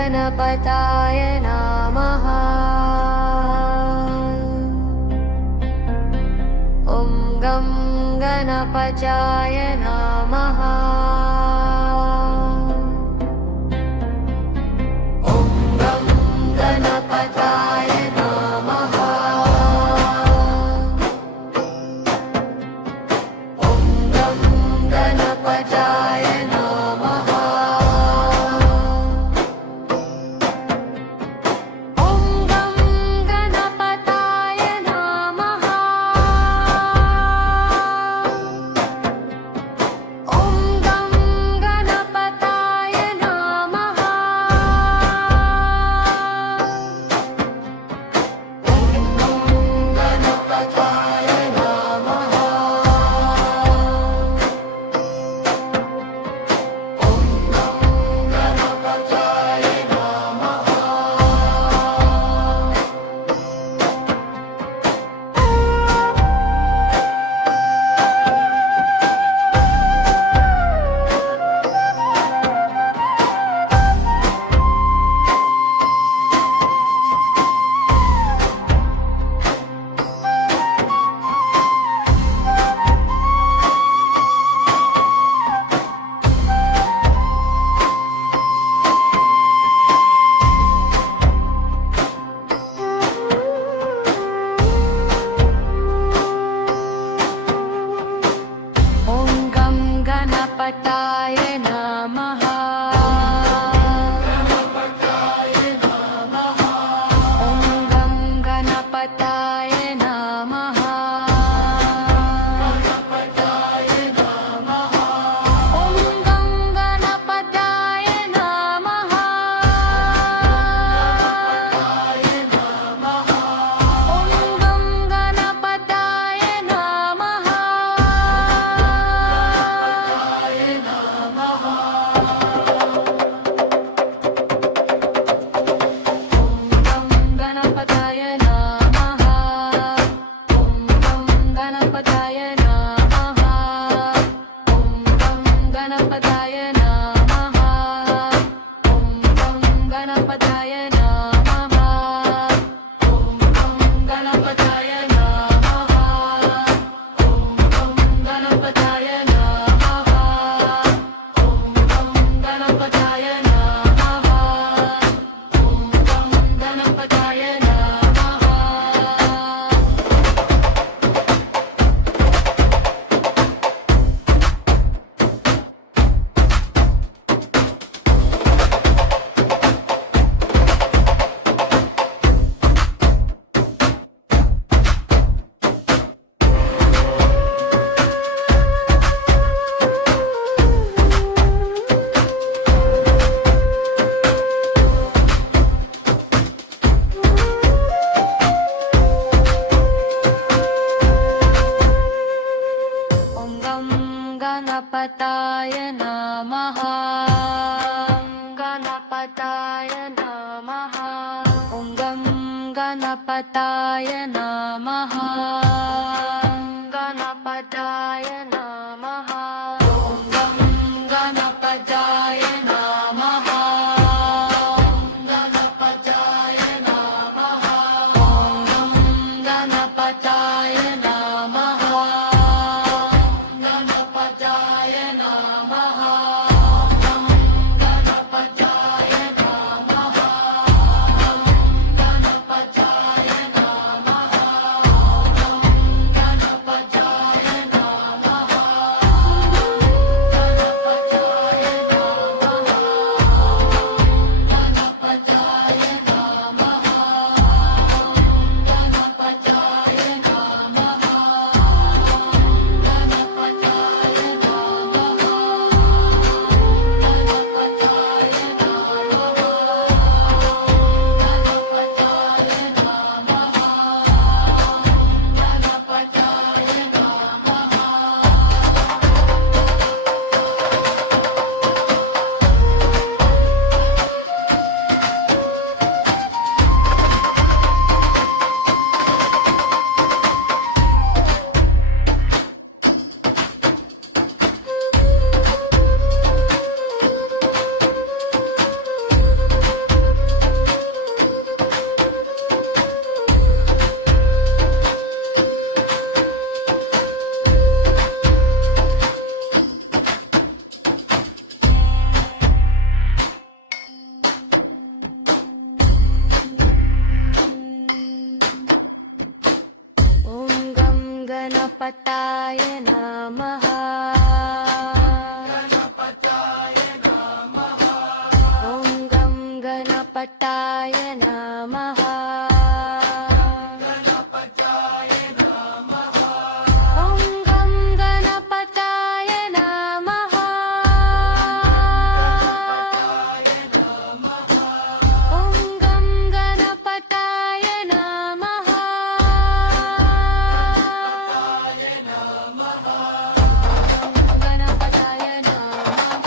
गणपताय नमः। ॐ गं गणपताय नमः। ॐ गं गणपताय नमः। ॐ गं गणपताय नमः। ॐ गं गणपताय नमः। ॐ गं गणपताय नमः। ॐ गं गणपताय नमः। ॐ गं गणपताय नमः। ॐ गं गणपताय नमः। ॐ गं गणपताय नमः। गणपताय नमः। ॐ गं गणपताय नमः। ॐ गं गणपताय नमः। ॐ गं गणपताय नमः। ॐ गं गणपताय नमः। ॐ गं गणपताय नमः। ॐ गं गणपताय नमः। गणपताय नमः। ॐ गं गणपताय नमः। गणपताय नमः। ॐ गं गणपताय नमः। गणपताय नमः। ॐ गं गणपताय नमः। गणपताय नमः। ॐ गं गणपताय नमः। गणपताय नमः। ॐ गणपताय नमः। गणपताय नमः। गणपताय नमः। गणपताय नमः। ॐ गं गणपताय नमः। ॐ गं गणपताय नमः। ॐ गं गणपताय नमः। गणपताय नमः।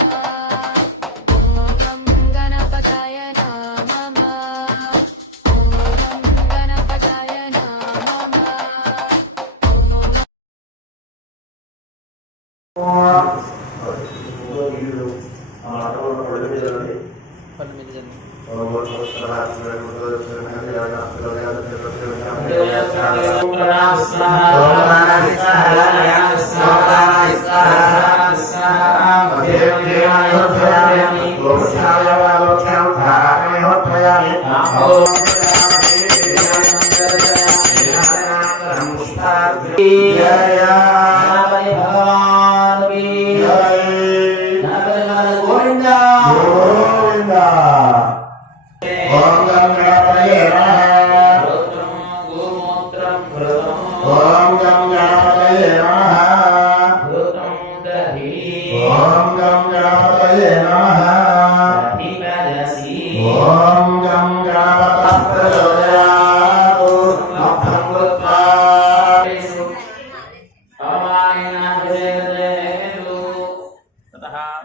ॐ गं गणपताय नमः। ॐ गं गणपताय नमः।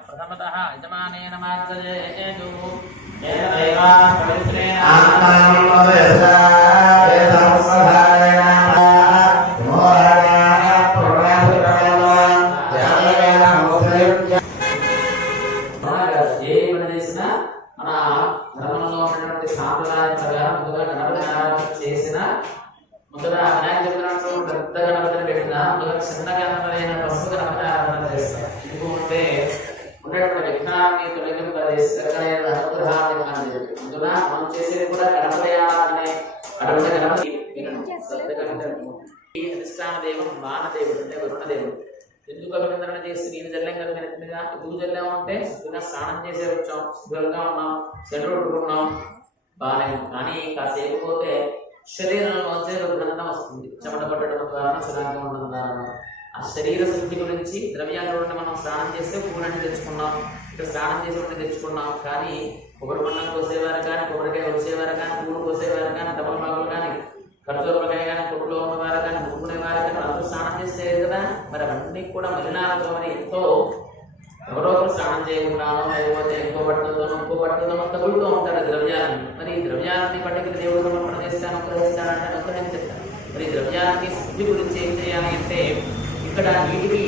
प्रथमतः यजमानेन मार्जयेतु ఏ పని చేసినా మన ధర్మంలో ఉన్నటువంటి సాంప్రదాయం ప్రకారం ముందుగా గణపతి ఆరాధన చేసిన ముందుగా వినాయక చతుర్థి పెద్ద గణపతిని పెట్టిన ముందుగా చిన్న గణపతి అయిన పసుపు గణపతి ఆరాధన చేస్తారు. ఎందుకంటే ఉండేటువంటి విఘ్నాన్ని తొలగింపజేసి జరగలేని అనుగ్రహాన్ని మనం చెప్పి ముందుగా మనం చేసేది కూడా గణపతి ఆరాధనే. అటువంటి గణపతి అధిష్టాన దేవుడు మానదేవుడు అంటే వరుణదేవుడు. ఎందుకు అభినందన చేసి నేను జల్లం కదా మీద ఎందుకు జల్లాము అంటే శుద్ధిగా స్నానం చేసే వచ్చాం, శుభ్రంగా ఉన్నాం, చెడు కొట్టుకున్నాం, బాగానే ఉంది. కానీ కాసేపు పోతే శరీరంలోంచే రుగ్రహం వస్తుంది. చెమట పట్టడం ద్వారా, చురాంగం ఉండడం ద్వారా. ఆ శరీర శుద్ధి గురించి ద్రవ్యాలు మనం స్నానం చేస్తే పూలని తెచ్చుకున్నాం, ఇక్కడ స్నానం చేసి తెచ్చుకున్నాం. కానీ కొబ్బరి పండ్లం కోసేవారు కానీ, కొబ్బరికాయ కోసేవారు కానీ, పూలు కోసేవారు కానీ, తమలపాకులు కానీ, ఖర్జూరకాయ కానీ, కొట్టులో ఉన్నవారు కానీ, ముక్కునేవారు కానీ అందరూ స్నానం చేసేది కదా. మరి అవన్నీ కూడా మలినాలతో ఎంతో ఎవరో ఒకరు స్నానం చేయకుండానో లేకపోతే ఇంకో బట్టలతోనో తగులుతూ ఉంటారు ద్రవ్యాలని. మరి ఈ ద్రవ్యాలని పట్టికి దేవుడు సమర్పణ చేస్తాను, అనుగ్రహిస్తానంటే అనుగ్రహం చెప్తాను. మరి ఈ ద్రవ్యాలకి శుద్ధి గురించి ఏం చేయాలి అంటే ఇక్కడ నీటికి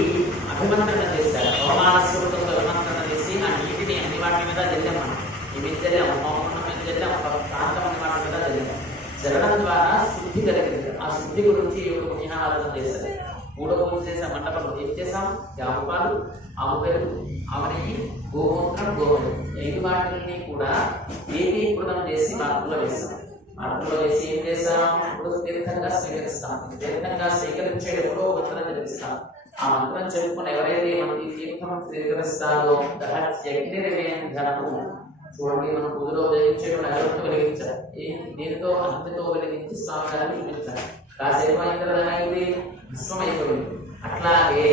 అభిమంత్రణ చేస్తారు. అవమానస్వరూపంతో అభిమంత్రణ చేసి ఆ నీటిని అన్ని వాటి మీద జల్లాం. మనం ఈ మీద జల్లాము, మౌనం మీద జల్లాము, ప్రాంతం అన్ని వాటి మీద జల్లాము. జరగడం ద్వారా శుద్ధి కలిగింది. ఆ శుద్ధి గురించి పుణ్యారాధన చేస్తారు. మూడో పూజ చేసే మండపంలో ఏం చేసాం? ఆవు పాలు, ఆవు పెరుగు, ఆవు నెయ్యి, గోమూత్రం, గోమయం 5 వాటిని కూడా ఏకీకృతం చేసి పాత్రలో వేస్తాం. పాత్రలో వేసి ఏం చేస్తాం? ఇప్పుడు తీర్థంగా స్వీకరిస్తాం. తీర్థంగా స్వీకరించేటప్పుడు మంత్రం చదివిస్తాం. ఆ మంత్రం చెప్పుకుని ఎవరైతే మనకి తీర్థం స్వీకరిస్తారో ధనము చూడండి. మనం పూజలో వెలిగించేటువంటి అగరొత్తి వెలిగించాలి. దీనితో అగ్నితో వెలిగించి స్వామి గారిని చూపించాలి. కాసేపు అయింది విశ్వమైపోయింది. అట్లాగే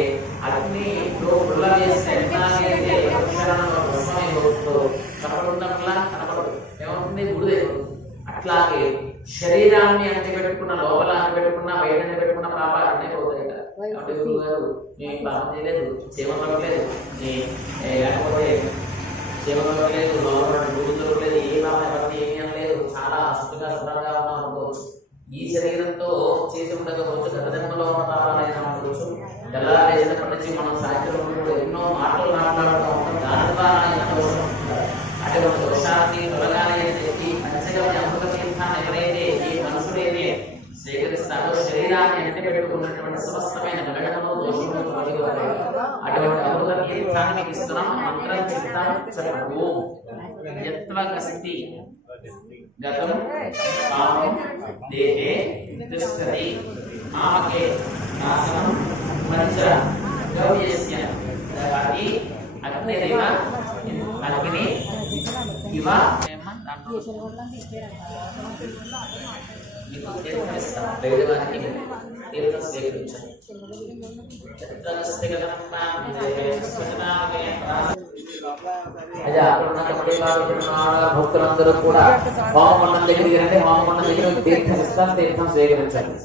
అగ్నిలో పుల్ల వేస్తే ఎట్లాగైతే విశ్వమైపోతుందో కనపడుతుందా? కనపడదు. ఏమవుతుంది? బుడిదైపోతుంది. అట్లాగే శరీరాన్ని అంటిపెట్టుకున్న, లోపల అంటిపెట్టుకున్న, బయట అంటిపెట్టుకున్న పాపాలు అన్నీ పోతాయి కదా. కాబట్టి గురువు గారు మీ పాపం చేయలేదు, సేవం అవ్వలేదు, లేకపోతే సేవం అవ్వలేదు, లోపల గురువు దొరకలేదు, ఏ పాపం ఎవరిని ఏమీ అనలేదు, చాలా శుభ్రంగా శుభ్రంగా ఉన్నాం అనుకోవచ్చు. ఈ శరీరంతో చేసి ఉండకపోవచ్చు, గత జన్మలో ఉన్న పాపాలైనా ఉండవచ్చు. తెల్లారేసినప్పటి నుంచి మనం సాయంత్రం ఎన్నో మాటలు మాట్లాడుతూ ఉంటాం. దాని ద్వారా అయినా దోషం ఉంటుంటారు. అటువంటి దోషాన్ని తొలగాలి అని చెప్పి పంచగవ్య అమృత తీర్థాన్ని ఎవరైతే ఈ మనుషుడైతే స్వీకరిస్తాడో శరీరాన్ని అంటే పెట్టుకున్నటువంటి సమస్తమైన గడగడము దోషములు తొలగిపోతాయి. అటువంటి అమృత తీర్థాన్ని మీకు ఇస్తున్నాం. మంత్రం చెప్తాం. ఓం యత్వగస్తి గతం పాపం దేహే తిష్టతి మామకే నాశనం మంచిగా గౌర్యస్య దహతి అగ్నిరేవ అగ్ని ఇవ మీకు తీర్థం ఇస్తాం వేదవానికి తీర్థం స్వీకరించండి అదే అక్కడ భక్తులందరూ కూడా హోమమండలం దగ్గరికి రండి హోమమండలం దగ్గర తీర్థం ఇస్తాం తీర్థం స్వీకరించండి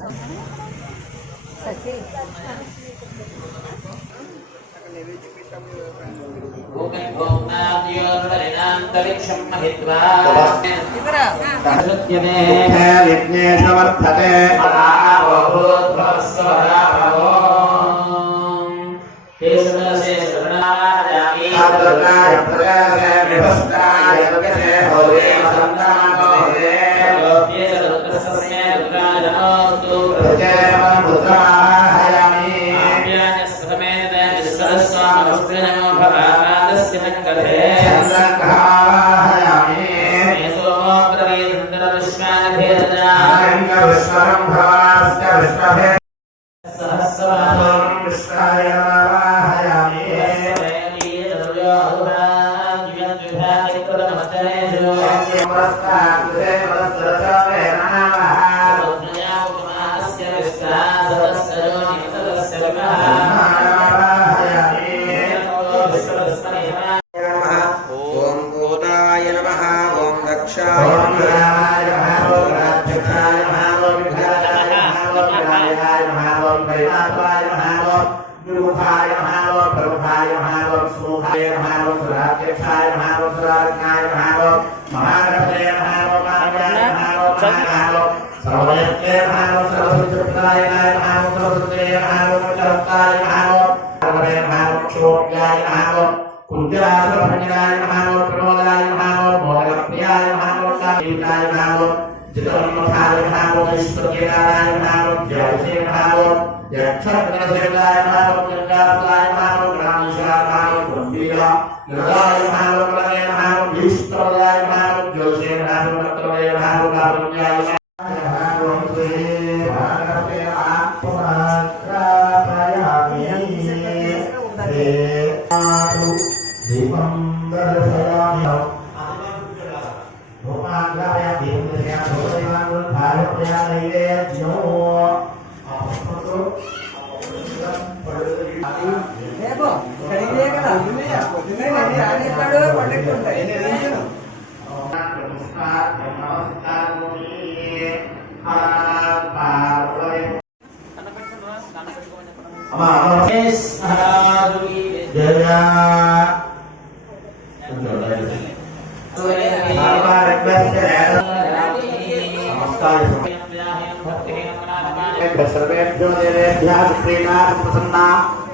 सर्वेभ्यो देवेभ्यः सुप्रीणाः प्रसन्ना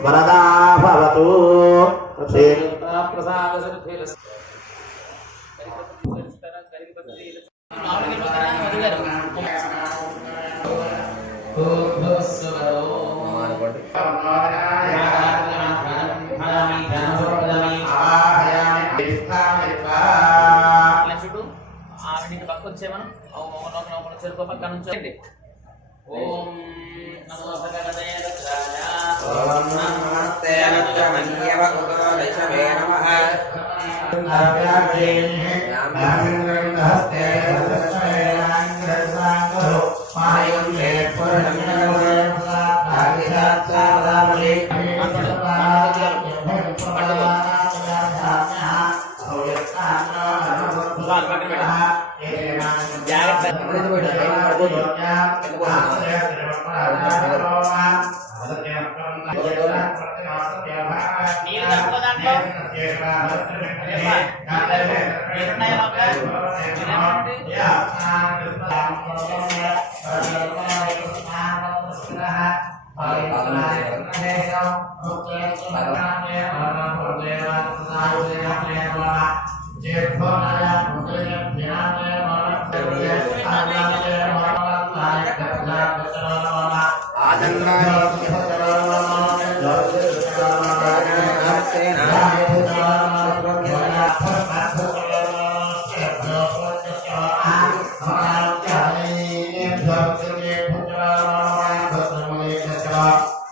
वरदा भवतु చెరుకు పక్క నుంచి ఓం నమో భగవతే రుద్రాయ ఓం నమస్తే నమః కుతోదశమే నమః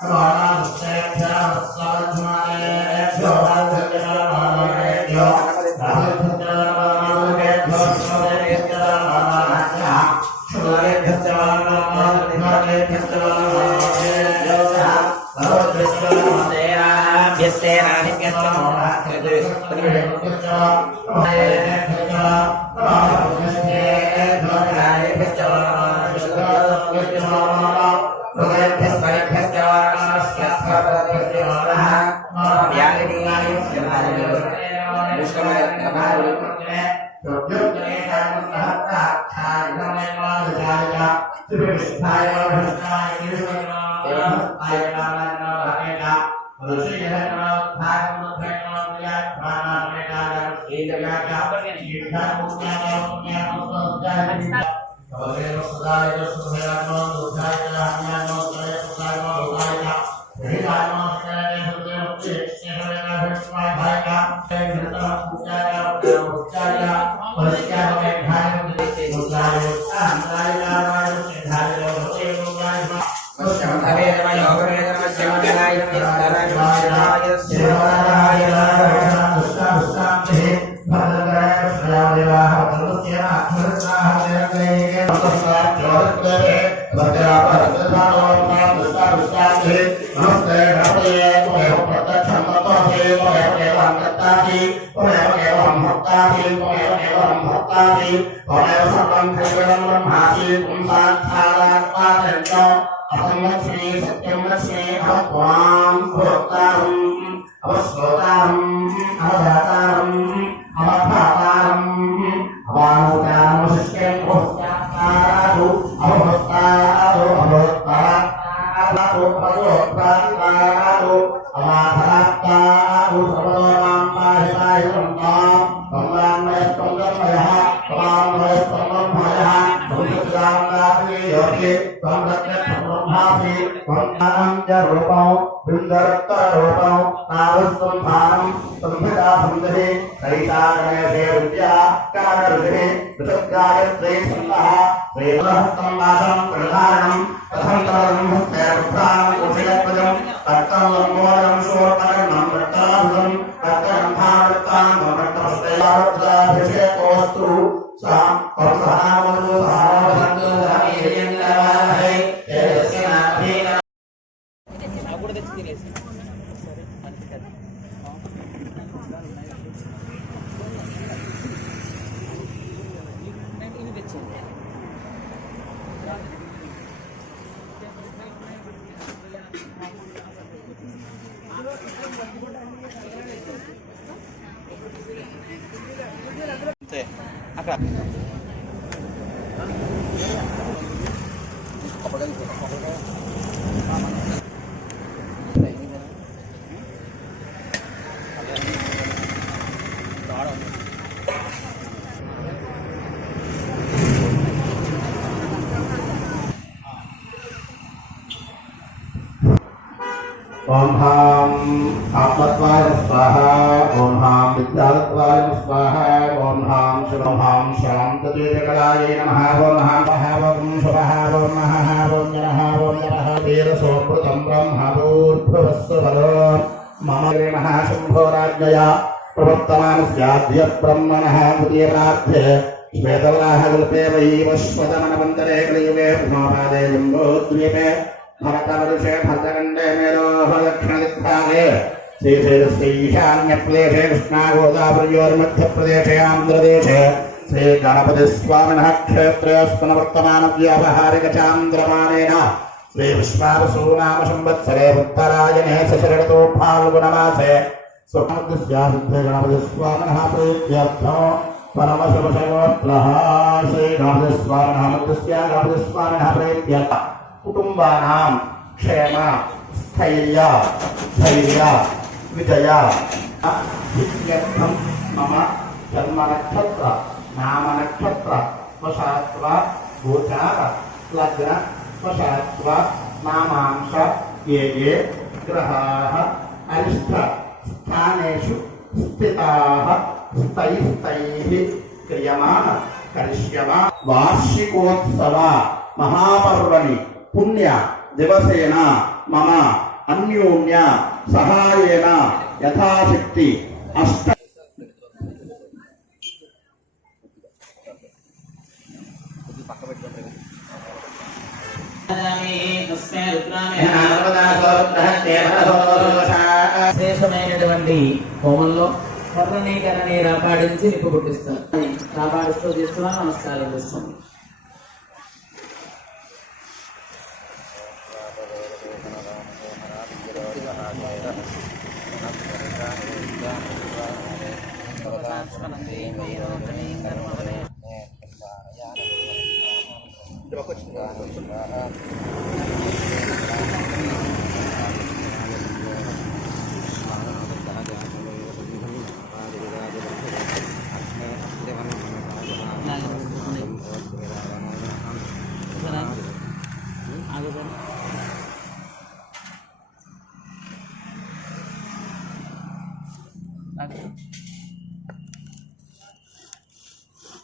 Come on, ओम हाम आत्मत्वाय स्वाहा ओम हाम विद्यात्वाय स्वाहा ओम हाम शिवम हाम शांततेजकलाय नमः ओम हाम महावं शुभः ओम महाः ओम नमः ओम नमः वीर सोप्रतं ब्रह्मभूर्भुवस्सुभरो मम महाशंभो राज्ञया प्रवर्तमानस्याद्य ब्रह्मणः द्वितीयराध्ये श्वेतवराहकल्पे वैवस्वतमनवन्तरे कलियुगे उमापादे जम्बोद्वीपे भरतवर्षे भद्रकण्डे मेरोः दक्षिणदिग्भागे श्रीशैलस्य ईशान्यप्रदेशे कृष्णागोदावर्योर्मध्यप्रदेशे आन्ध्रदेशे श्रीगणपतिस्वामिनः क्षेत्रेऽस्मिन् वर्तमानव्यावहारिकचान्द्रमानेन श्रीविश्वावसुनाम संवत्सरे उत्तरायणे शशरतो फाल्गुनमासे स्वमध्यस्यासिद्धे गणपतिस्वामिनः प्रीत्यर्थो परमशिवशयोत्लः श्रीगणपतिस्वामिनः मध्यस्या गणपतिस्वामिनः प्रीत्यर्थः कुटुंबानां क्षेम स्थैर्य धैर्य विजय इत्यर्थं मम जन्म नक्षत्र नाम नक्षत्र वशात्व गोचार लग्न वशात्व नामांश ये ग्रहाः अरिष्ट स्थानेषु स्थिताः स्थैः क्रियमाण करिष्यमा वार्षिकोत्सव महापर्वणि पुण्य दिवसेन मम अन्योन्य सहायेन यथाशक्ति अष्ट విశేషమైనటువంటి హోమంలో కర్ణీకరణ రాపాడించి నిప్పు పుట్టిస్తారు. రాపాడిస్తూ తీసుకున్నాం. నమస్కారం చేస్తాం.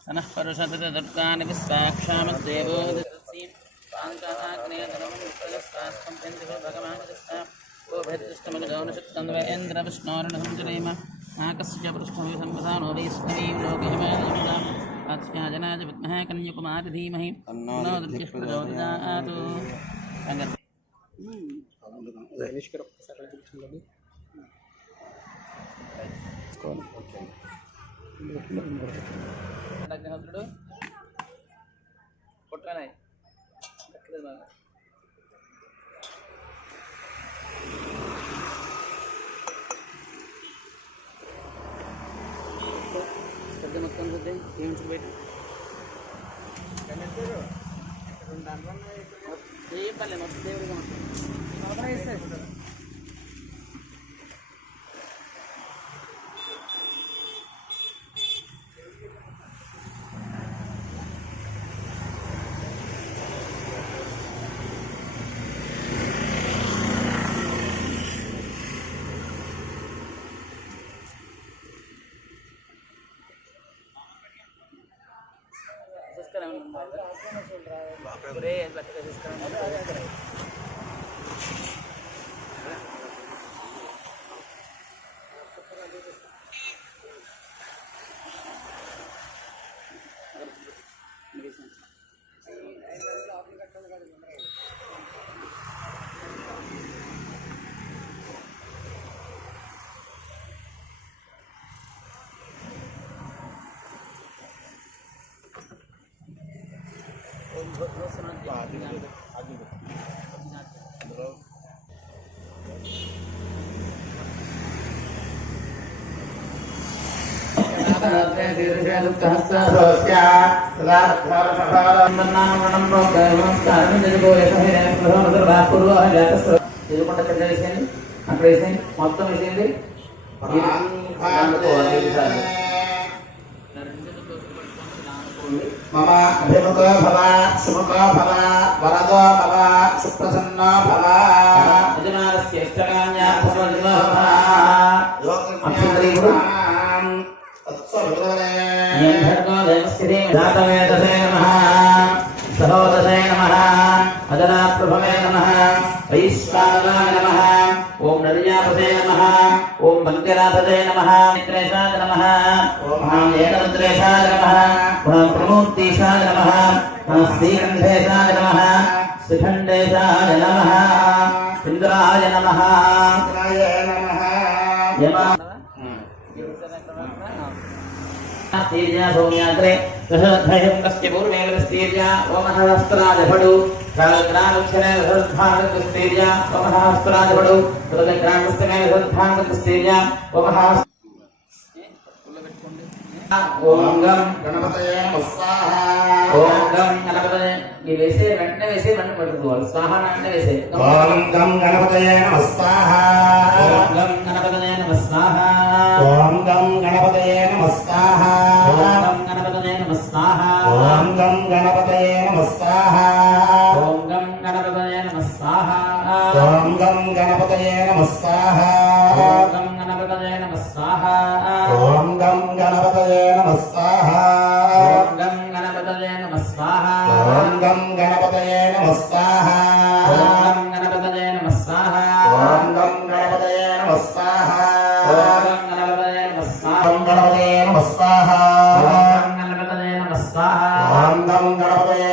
సనః పరుషత్ దుర్గాని విశ్వాక్షామద్దేవో దశీం పాంకాగ్నేయతరం ఉత్తరస్వాస్తం పెందివ భగవానదస్తా ఓ భద్రష్టమగదౌనశక్తంద్వేంద్ర విష్ణోర్ణహంజనేమ ఆకస్య పృష్ఠమి సంవసానో వైష్ణవీం లోకహిమాలయముదాం వాత్స్యాజనాయ విద్మహే కన్యకుమారి ధీమహి తన్నో దుర్గః ప్రచోదయాత్. అగ్నిహోత్రుడు పుట్టనాయి పెద్ద మొత్తం చూద్దే ఏమించు బయట ఏం పర్లేదు మొత్తం దేవుడిగా మొత్తం వేస్తాయి. అక్కడ వేసేయండి, మొత్తం వేసేయండి. మమ అభిముఖో భవ సుముఖో భవ వరదో భవ సుప్రసన్నో భవ సహోదశే నమః అజనాప్రభవే నమః వైశ్వానరాయ నమః ఓం నర్యాపదే నమః ఓం మంత్రాపదే నమః మిత్రేశాయ నమః ఓం ఏకరుద్రేశాయ నమః ఓం ప్రమూర్తీశాయ నమః ఓం శ్రీకంఠేశాయ నమః శ్రీఖండేశాయ నమః ఇంద్రాయ నమః స్థీర్యా సౌమ్యాగ్రే దశధ్వయం కస్య పూర్వేవ స్థీర్యా ఓమహస్త్రాజపడు గ్రామక్షరే దశద్భాగస్థీర్యా ఓమహస్త్రాజపడు గ్రామస్థనే దశద్భాగస్థీర్యా ఓమహస్ ఓం గం గణపతయే నమః స్వాహ. ఓం గం గణపతయే ఈ వేసే వెంటనే వేసే వెంటనే పట్టుకోవాలి. స్వాహ అంటే వేసే ఓం గం గణపతయే నమః స్వాహ. ఓం గం గణపతయే నమః స్వాహ. ఓం గం గణపతయే నమః స్వాహ. ఓం గం గణపతయే నమః స్వాహ. ఓం గం గణపతయే నమః స్వాహ. ఓం గం గణపతయే నమః స్వాహ. ఓం గం గణపతయే నమః స్వాహ. ఓం గం గణపతయే నమః స్వాహ. ఓం గం గణపతయే నమః స్వాహ. ఓం గం గణపతయే నమః స్వాహ. ఓం గం గణపతయే నమః స్వాహ. ఓం గం గణపతయే నమః స్వాహ. ఓం గం గణపతయే నమః స్వాహ. ఓం గం గణపతయే నమః స్వాహ. ఓం గణపతయే నమః స్వాహ. ఓం గం గణపతయే నమః స్వాహ. ఓం గం గణపతయే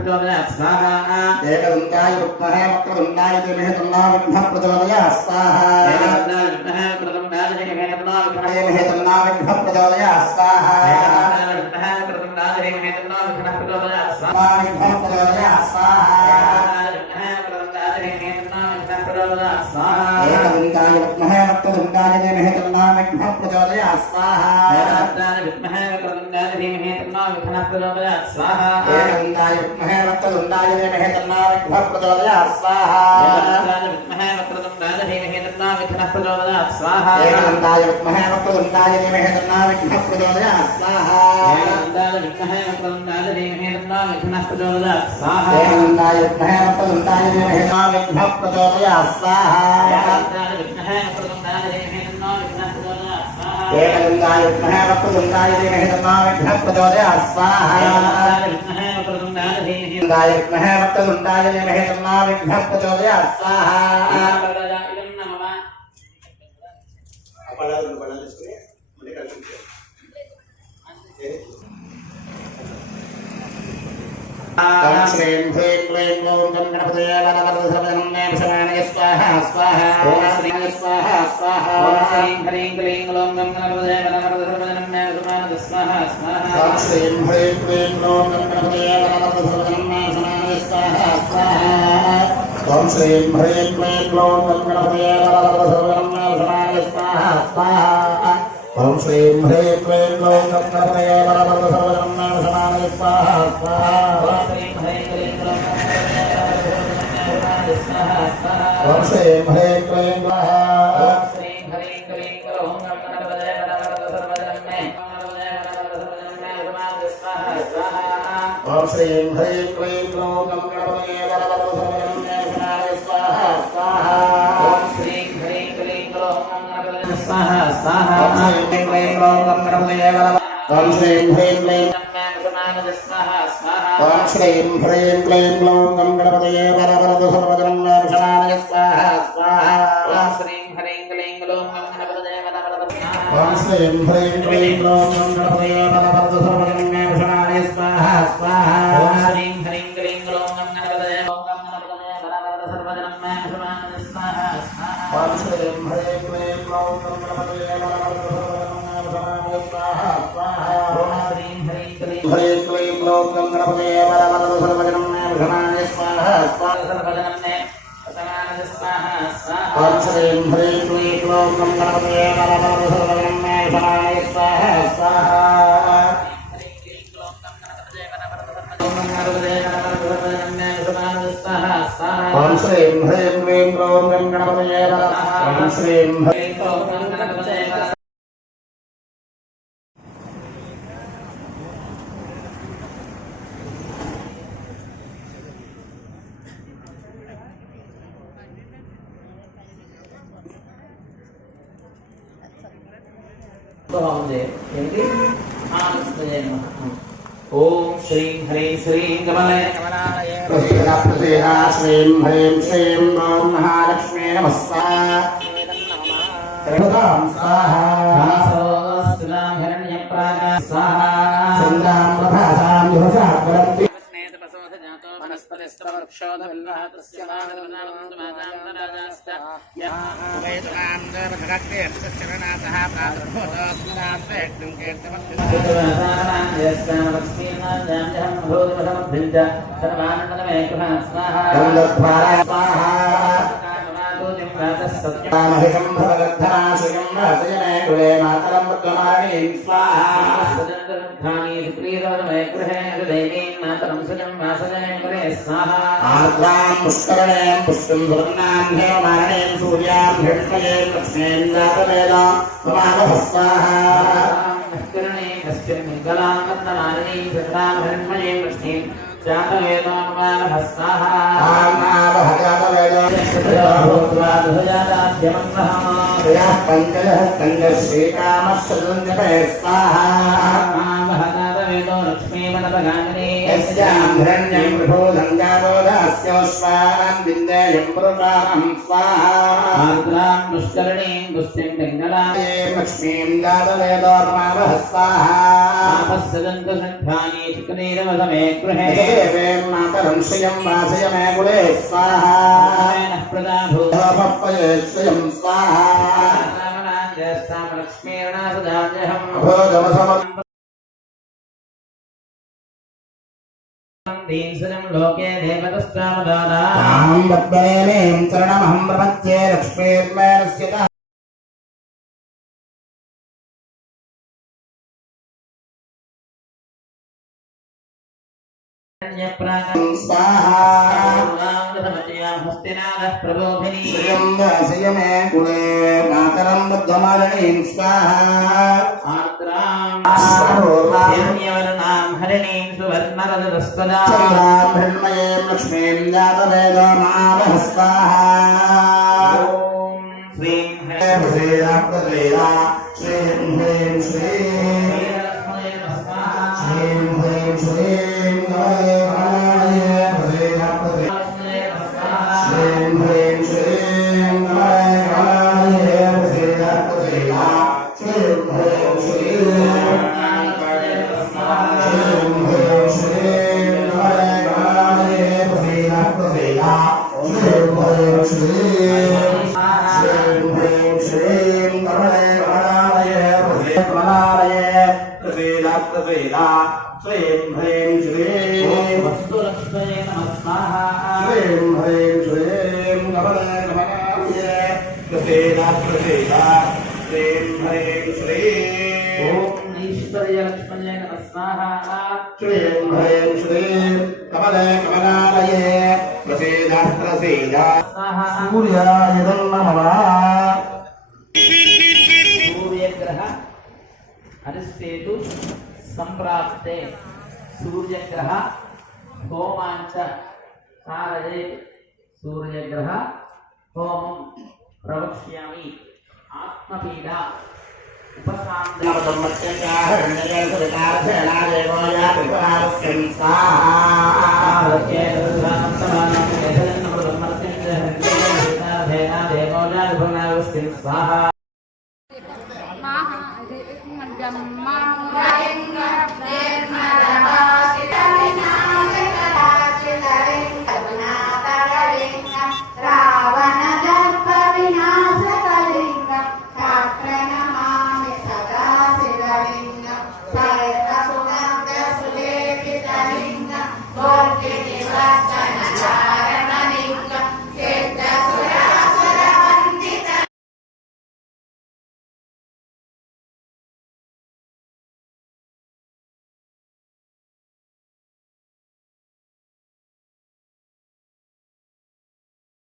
प्रचोदयात् स्वाहा एकदन्ताय विद्महे वक्रतुण्डाय धीमहि तन्नो विघ्नः प्रचोदयात् स्वाहा एकदन्ताय विद्महे वक्रतुण्डाय धीमहि तन्नो विघ्नः प्रचोदयात् स्वाहा एकदन्ताय विद्महे वक्रतुण्डाय धीमहि तन्नो विघ्नः प्रचोदयात् स्वाहा विघ्नः प्रचोदयात् स्वाहा एकदन्ताय विद्महे वक्रतुण्डाय धीमहि तन्नो विघ्नः प्रचोदयात् स्वाहा एकदन्ताय विद्महे वक्रतुण्डाय धीमहि तन्नो विघ्नः प्रचोदयात् स्वाहा एकदन्ताय विद्महे वक्रतुण्डाय धीमहि तन्नो विघ्नः प्रचोदयात् स्वाहा एकदन्ताय विद्महे वक्रतुण्डाय धीमहि तन्नो विघ्नः प्रचोदयात् स्वाहा एकदन्ताय विद्महे वक्रतुण्डाय धीमहि तन्नो विघ्नः प्रचोदयात् स्वाहा एकदन्ताय विद्महे वक्रतुण्डाय धीमहि तन्नो विघ्नः प्रचोदयात् स्वाहा एकदन्ताय विद्महे वक्रतुण्डाय धीमहि तन्नो विघ्नः प्रचोदयात् स्वाहा एकदन्ताय विद्महे वक्रतुण्डाय धीमहि तन्नो विघ्नः प्रचोदयात् स्वाहा एकदन्ताय विद्महे वक्रतुण्डाय धीमहि तन्नो विघ्नः प्रचोदयात् स्वाहा एकदन्ताय विद्महे वक्रतुण्डाय धीमहि एकदन्ताय विद्महे वक्रतुण्डाय धीमहि तन्नो विघ्नः प्रचोदयात् स्वाहा ॐ श्रीं ह्रीं क्लीं ग्लौं गं गणपतये वरवरदसर्वजनन्ये विषमाणय स्वाहा स्वाहा ॐ श्रीं स्वाहा स्वाहा ॐ श्रीं ह्रीं क्लीं ग्लौं गं गणपतये वरवरदसर्वजनन्ये विषमाणय स्वाहा स्वाहा ॐ श्रीं ह्रीं क्लीं ग्लौं गं गणपतये वरवरदसर्वजनन्ये विषमाणय स्वाहा स्वाहा ॐ श्रीं ह्रीं क्लीं ग्लौं गं गणपतये वरवरदसर्वजनन्ये विषमाणय स्वाहा स्वाहा ॐ श्रीं ह्रीं क्लीं ग्लौं गं गणपतये वरवरदसर्वजनन्ये विषमाणय स्वाहा स्वाहा ॐ श्रीं ह्रीं क्लीं ॐ श्रीं ह्रीं क्लीं ग्लौं गं गणपतये वरवरदसर्वजनन्ये विषमाणय स्वाहा स्वाहा ॐ श्रीं ह्रीं क्लीं ग्लौं गं गणपतये स्वाहा स्वाहा ॐ श्रीं क्लीं ग्लौं गं गणपतये ॐ श्रीं ह्रीं क्लीं ॐ श्रीं ह्रीं क्लीं ग्लौं गं गणपतये वरवरदसर्वजनन्ये विषमाणय स्वाहा स्वाहा ॐ श्रीं ह्रीं क्लीं ग्लौं गं गणपतये ॐ श्रीं ह्रीं क्लीं ग्लौं गं गणपतये वरवरदसर्वजनन्ये विषमाणय स्वाहा स्वाहा ॐ श्रीं ह्रीं क्लीं ग्लौं गं गणपतये वरवरदसर्वजनन्ये विषमाणय स्वाहा स्वाहा ॐ श्रीं ह्रीं क्लीं ग्लौं गं गणपतये वरवरदसर्वजनन्ये विषमाणय स्वाहा स्वाहा ॐ श्रीं ह्रीं क्लीं ह्रीं क्लीं ग्लौं गं गणपतये वरवरदसर्वजनन्ये विषमाणय स्वाहा स्वाहा सर्वजनन्ये विषमाणय स्वाहा स्वाहा ॐ श्रीं ह्रीं क्लीं ग्लौं गं गणपतये वरवरदसर्वजनन्ये विषमाणय स्वाहा स्वाहा ॐ श्रीं ह्रीं क्लीं ग्लौं गं गणपतये ॐ श्रीं ह्रीं బాగుంది ఏంటి ఓం శ్రీం హ్రీం శ్రీం కమలయ ప్రసీదా ప్రసీదా శ్రీం హ్రీం శ్రీం ఓం మహాలక్ష్మీ నమస్కార స్వాహా హిరణ్యప్రాగా స్వాహా చంద్రాం ప్రభాసాం యువసాగ్రంతి ఆర్ద్రాం పుష్కరణేం పుష్పం వర్ణాం హేమారణేం సూర్యాం హిరణ్మయేం లక్ష్మీం జాతవేదాం సమాగమ స్వాహా పంచదః శ్రీకామశ్రుతం జపే స్వాహా वेदो लक्ष्मीवनपगामिनी यस्यां हिरण्यं विभूदङ्गारोधास्योश्वान् विन्देयं पुरुषाणं स्वाहा आर्द्रां दुष्करणीं दुस्तिं पिङ्गलां लक्ष्मीं जातवेदोर्मावः स्वाहा आपस्सदन्तसङ्घानि चिकनीरवसमे गृहे देवें मातरं श्रियं वासय मे कुले स्वाहा नः प्रदाभूत पप्पये श्रियं स्वाहा रामनाञ्जस्तां लक्ष्मीर्णासदाम्यहम् अभोगमसमं दींसनं लोके देवतस्तामदाना तां पद्मनेमीं चरणमहं प्रपद्ये लक्ष्मीर्मेण स्थितः स्वाहा हस्तिनादः प्रबोधिनी श्रियं वासय मे कुले मातरं बुद्धमालिनीं स्वाहा हिरण्यवर्णां हरिणीं सुवर्णरजतस्पदां चन्द्रां हिरण्मयीं लक्ष्मीं जातवेदो मावः स्वाहा ॐ श्रीं श्रीं ह्रीं श्रीं ह्रीरलक्ष्मणे नमः स्वाहा श्रीं ह्रीं श्रीं गणाय लक्ष्मणे नमः स्वाहा श्रीं ह्रीं श्रीं गणाय श्रीं ह्रीं श्रीं वस्तुलक्ष्मणे नमः स्वाहा ॐ ऐश्वर्यलक्ष्मणे नमः स्वाहा श्रीं ह्रीं श्रीं कमले कमलालये प्रसीद प्रसीद स्वाहा सूर्याय नमः सूर्यग्रह अरिष्टेतु संप्राप्ते सूर्यग्रह होमांच कारये सूर्यग्रह होमं प्रवक्ष्यामि आत्मपीडा उपशान्ति नमः